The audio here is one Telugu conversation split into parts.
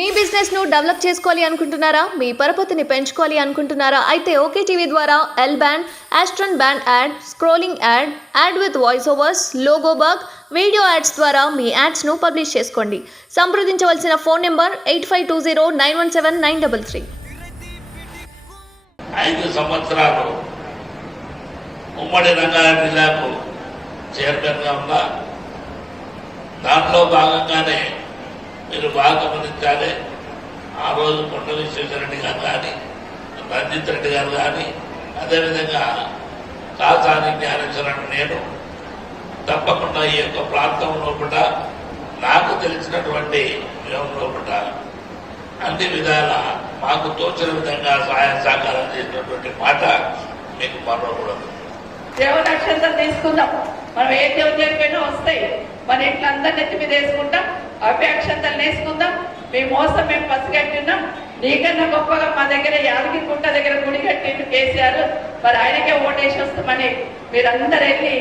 మీ బిజినెస్ ను డెవలప్ చేసుకోవాలి అనుకుంటున్నారా? మీ పరపతిని పెంచుకోవాలి అనుకుంటున్నారా? అయితే ఓకే టీవీ ద్వారా L band, Aston band ad, scrolling ad, ad with voice overs, logo bug, video ads ద్వారా మీ యాడ్స్ ను పబ్లిష్ చేసుకోండి. సంప్రదించవలసిన ఫోన్ నెంబర్ 8520917933. 5 సంవత్సరాలు ఉమ్మడి రంగారెడ్డి జిల్లాకు చైర్మన్గా ఉన్నా. దాంట్లో భాగంగానే మీరు బాగా గమనించాలి. ఆ రోజు కొండ విశ్వేశ్వరరెడ్డి గారు కానీ, రంజిత్ రెడ్డి గారు కానీ, అదేవిధంగా కాసాని జ్ఞానేశ్వరరెడ్డి నేను తప్పకుండా ఈ యొక్క ప్రాంతం లోపల నాకు తెలిసినటువంటి వ్యయం లోపల అన్ని విధాల మాకు తోచిన విధంగా సహాయ సహకారం చేసినటువంటి మాట మీకు మరవకూడదు. దేవనక్షత్రం తీసుకుందాం. మనం ఏ దేవుడికైనా వస్తాయి. మన ఇంట్లో అందరి నెత్తి మీద వేసుకుంటాం. అభ్యక్షతలు వేసుకుందాం. మీ మోసం మేము పసిగట్టినాం. నీకన్నా గొప్పగా మా దగ్గర యాదగిరిగుట్ట దగ్గర గుడి కట్టిండు కేసీఆర్. మరి ఆయనకే ఓటేసి వస్తామని మీరందరూ వెళ్ళి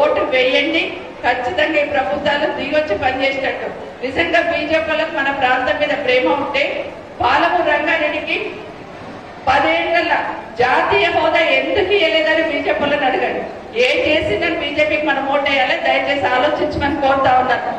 ఓటు వేయండి. ఖచ్చితంగా ఈ ప్రభుత్వాలు దిగొచ్చి పనిచేసేటట్టు. నిజంగా బీజేపీలకు మన ప్రాంతం మీద ప్రేమ ఉంటే పాలమూరు రంగారెడ్డికి 10 ఏళ్ల జాతీయ హోదా ఎందుకు ఇవ్వలేదని బీజేపీలను అడగండి. ఏం చేసిందని బీజేపీకి మనం ఓటేయాలి. దయచేసి ఆలోచించమని కోరుతా ఉన్నాను.